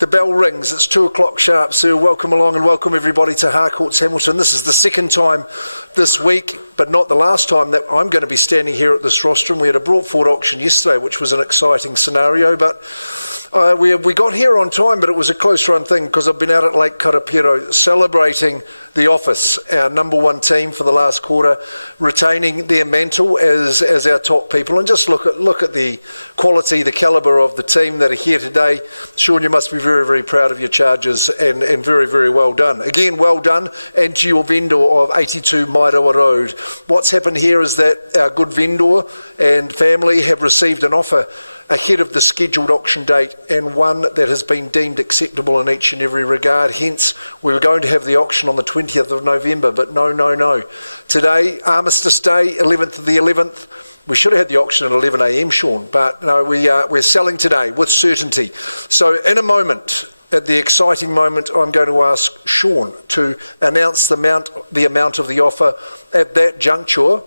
The bell rings, it's 2 o'clock sharp, so welcome along and welcome everybody to Harcourts Hamilton. This is the second time this week, but not the last time that I'm going to be standing here at this rostrum. We had a brought forward auction yesterday, which was an exciting scenario, but we got here on time, but it was a close run thing because I've been out at Lake Karapiro celebrating the Office, our number one team for the last quarter, retaining their mantle as our top people. And just look at the quality, the calibre of the team that are here today. Sean, you must be very, very proud of your charges and very, very well done. Again, well done, and to your vendor of 82 Mairawa Road. What's happened here is that our good vendor and family have received an offer ahead of the scheduled auction date, and one that has been deemed acceptable in each and every regard. Hence, we were going to have the auction on the 20th of November, but no. Today, Armistice Day, 11th of the 11th, we should have had the auction at 11 a.m, Sean, but no, we're selling today with certainty. So in a moment, at the exciting moment, I'm going to ask Sean to announce the amount of the offer. At that juncture,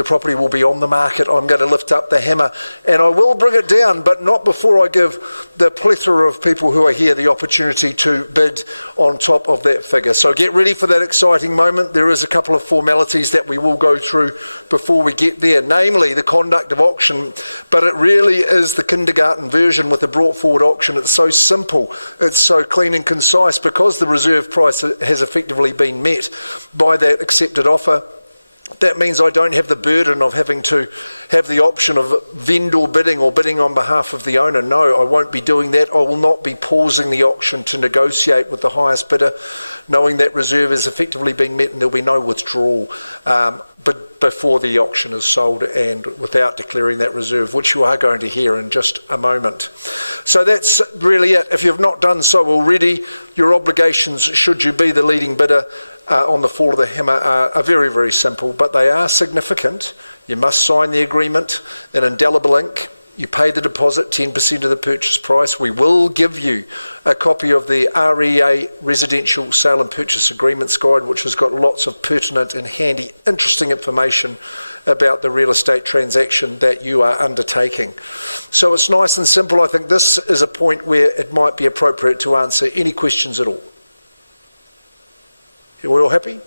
the property will be on the market. I'm going to lift up the hammer and I will bring it down, but not before I give the plethora of people who are here the opportunity to bid on top of that figure. So get ready for that exciting moment. There is a couple of formalities that we will go through before we get there, namely the conduct of auction, but it really is the kindergarten version with a brought forward auction. It's so simple, it's so clean and concise because the reserve price has effectively been met by that accepted offer. That means I don't have the burden of having to have the option of vendor bidding or bidding on behalf of the owner. No, I won't be doing that. I will not be pausing the auction to negotiate with the highest bidder, knowing that reserve has effectively been met and there'll be no withdrawal but before the auction is sold and without declaring that reserve, which you are going to hear in just a moment. So that's really it. If you've not done so already, your obligations, should you be the leading bidder on the fall of the hammer, are very, very simple, but they are significant. You must sign the agreement in indelible ink. You pay the deposit, 10% of the purchase price. We will give you a copy of the REA Residential Sale and Purchase Agreements Guide, which has got lots of pertinent and handy, interesting information about the real estate transaction that you are undertaking. So it's nice and simple. I think this is a point where it might be appropriate to answer any questions at all. Are we all happy?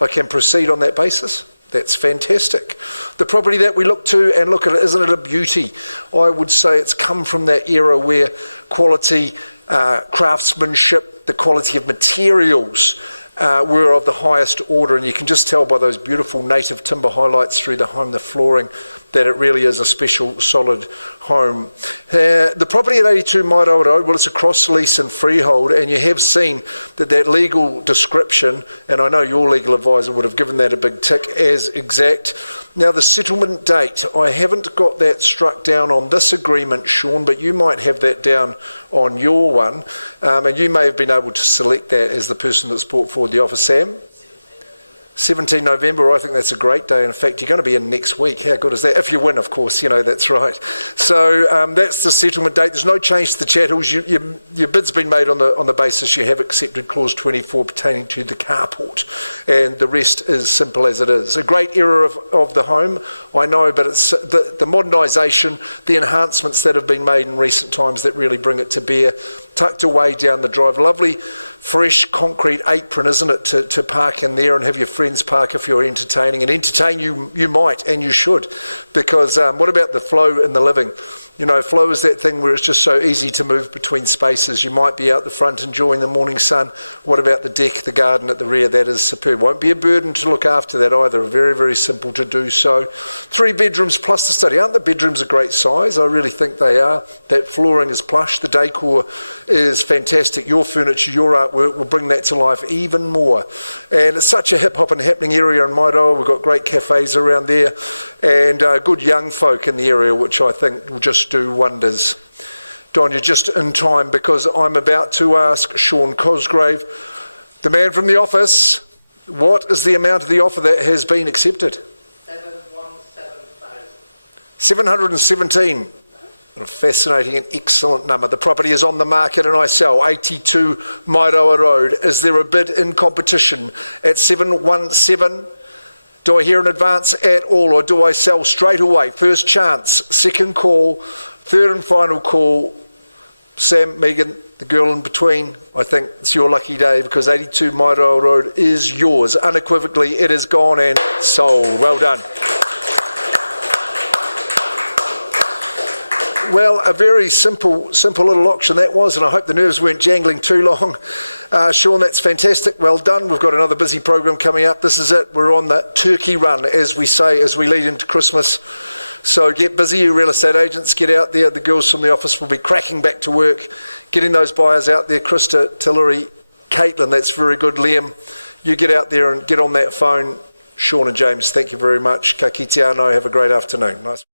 I can proceed on that basis. That's fantastic. The property that we look to and look at it, isn't it a beauty? I would say it's come from that era where quality, craftsmanship, the quality of materials were of the highest order, and you can just tell by those beautiful native timber highlights through the home, the flooring, that it really is a special, solid home. The property at 82 Mairoa Road, well, it's a cross lease and freehold, and you have seen that legal description, and I know your legal advisor would have given that a big tick, as exact. Now, the settlement date, I haven't got that struck down on this agreement, Sean, but you might have that down on your one, and you may have been able to select that as the person that's brought forward the offer. Sam? 17 November, I think that's a great day. In fact, you're going to be in next week. How good is that? If you win, of course, that's right. So that's the settlement date. There's no change to the chattels. Your bid's been made on the basis you have accepted clause 24 pertaining to the carport, and the rest is simple as it is. A great era of the home, I know, but it's the modernisation, the enhancements that have been made in recent times that really bring it to bear. Tucked away down the drive, lovely fresh concrete apron, isn't it, to park in there and have your friends park if you're entertaining. And entertain you might, and you should, because what about the flow in the living? Flow is that thing where it's just so easy to move between spaces. You might be out the front enjoying the morning sun. What about the deck, the garden at the rear? That is superb. Won't be a burden to look after that either. Very, very simple to do so. 3 bedrooms plus the study. Aren't the bedrooms a great size? I really think they are. That flooring is plush. The decor is fantastic. Your furniture, your artwork will bring that to life even more. And it's such a hip-hop and happening area in Mairoa. We've got great cafes around there and good young folk in the area, which I think will just do wonders. Don, you're just in time because I'm about to ask Sean Cosgrave, the man from the office, what is the amount of the offer that has been accepted? 717. A fascinating and excellent number. The property is on the market and I sell 82 Mairoa Road. Is there a bid in competition at 717? Do I hear an advance at all, or do I sell straight away? First chance, second call, third and final call. Sam, Megan, the girl in between, I think it's your lucky day because 82 Mairoa Road is yours. Unequivocally, it is gone and sold. Well done. Well, a very simple little auction that was, and I hope the nerves weren't jangling too long. Sean, that's fantastic. Well done. We've got another busy program coming up. This is it. We're on the turkey run, as we say, as we lead into Christmas. So get busy, you real estate agents. Get out there. The girls from the office will be cracking back to work, getting those buyers out there. Krista, Tillery, Caitlin, that's very good. Liam, you get out there and get on that phone. Sean and James, thank you very much. Ka kite anō. Have a great afternoon. Nice.